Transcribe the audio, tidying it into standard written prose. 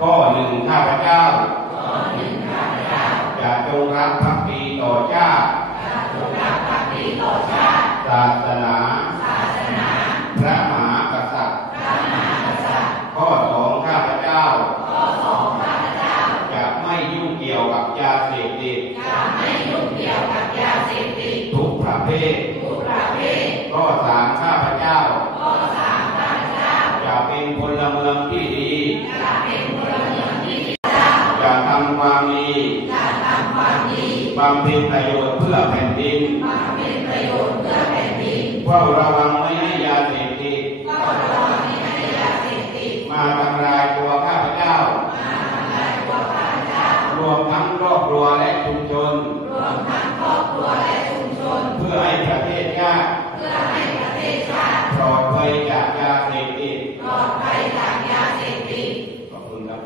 ข้อหนึ่งข้าพเจ้าจะจงรักภักดีต่อชาติศาสนาพระมหากษัตริย์ข้อสองข้าพเจ้าจะไม่ยุ่งเกี่ยวกับยาเสพติดทุกประเภทข้อสามข้าพเจ้าจะเป็นพลเมืองที่ดีจะทำความดีบำเพ็ญประโยชน์เพื่อแผ่นดินเฝ้าระวังไม่ให้ยาเสพติดมาทำลายตัวข้าพเจ้ารวมทั้งครอบครัวและชุมชนเพื่อให้ประเทศชาติปลอดภัยจากยาเสพติดขอบคุณครับ